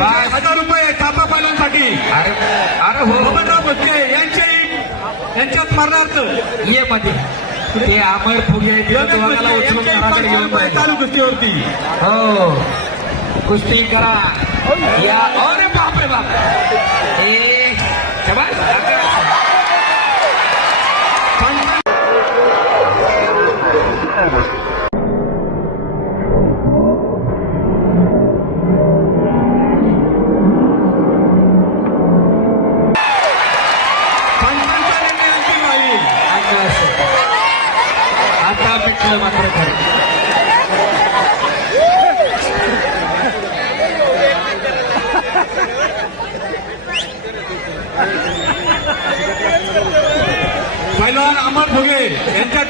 1000 रुपये थापा पालनसाठी. अरे हो बबनराव भोसले यांच्या स्मरणार्थ ये मध्ये ते अमर फुगे आहेत, उचलून घराकडे घेऊन रुपये जायचं. चालू कुस्तीवरती. हो कुस्ती करा या. अरे बाप रे बाप. ए शाबास. आता भेटलं मात्र खरं. पैलवान अमर फुगे यांच्या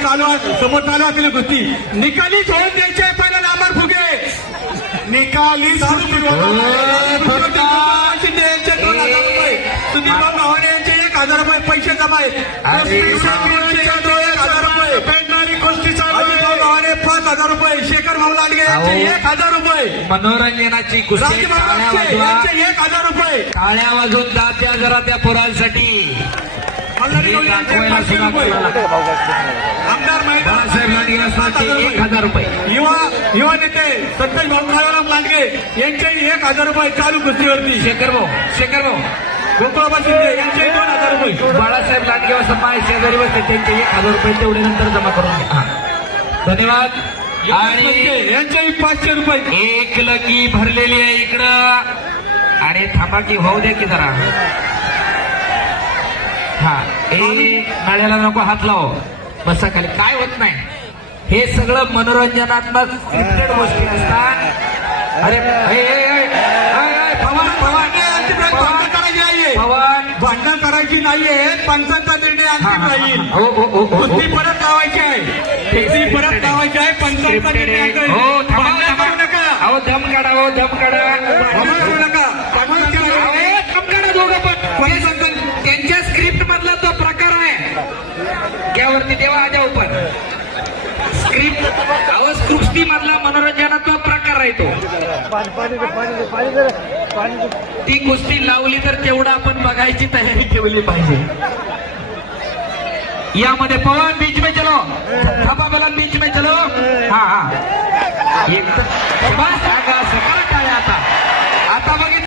समोर चालू असलेली कुस्ती निकाली सोडून द्यायचे. पैलवान अमर फुगे निकाली यांचे 2000 रुपये. सुधीरभाऊ गव्हाणे यांचे 1000 रुपये पैसे जमा आहेत. 1000 रुपये पेडणारी कुस्ती अजितभाऊ गव्हाणे 5000 रुपये. शेखर भाऊ लांडगे यांचे 1000 रुपये. मनोरंजनाची कुस्ती. यांचे 1000 रुपये. टाळ्या वाजून जात्या जरा त्या पोरांसाठी. आमदार बाळासाहेब लांडगे असताचे 1000 रुपये. युवा नेते संतोष भाऊ काळाराम लांडगे यांचे 1000 रुपये चालू कुस्तीवरती. शेखर भाऊ गोकुळाबा शिंदे यांचे 2000 रुपये. बाळासाहेब लांडगे असं माय शेजारी बसते त्यांचे 1000 रुपये तेवढे नंतर जमा करून घ्या. धन्यवाद. आणि यांचे 500 रुपये. एक लकी भरलेली आहे इकडं. आणि थांबा की होऊ द्या की जरा. हा नाळ्याला नको हात लाव. बसा खाली. काय होत नाही. हे सगळं मनोरंजनात्मक स्क्रिप्टेड गोष्टी असतात. अरे भांडण करायची नाहीये. पंचांचा निर्णय अंतिम राहील. कुस्ती परत लावायची आहे. कुस्ती परत लावायची आहे. पंचांचा निर्णय करू नका. अहो दम काढा. हो दम काढा. करू नका. दम काढा दोघं पण. त्यांच्या स्क्रिप्ट मधला तो प्रकार आहे. यावरती देवा आजा उपर स्क्रिप्ट. अहो कुस्ती मधला मनोरंजनाचा प्रकार आहे तो. ती कुस्ती लावली तर तेवढं आपण बघायची तयारी ठेवली पाहिजे. यामध्ये पवन बीच में चलो. थांबा मला बीच में चलो. हा एकदम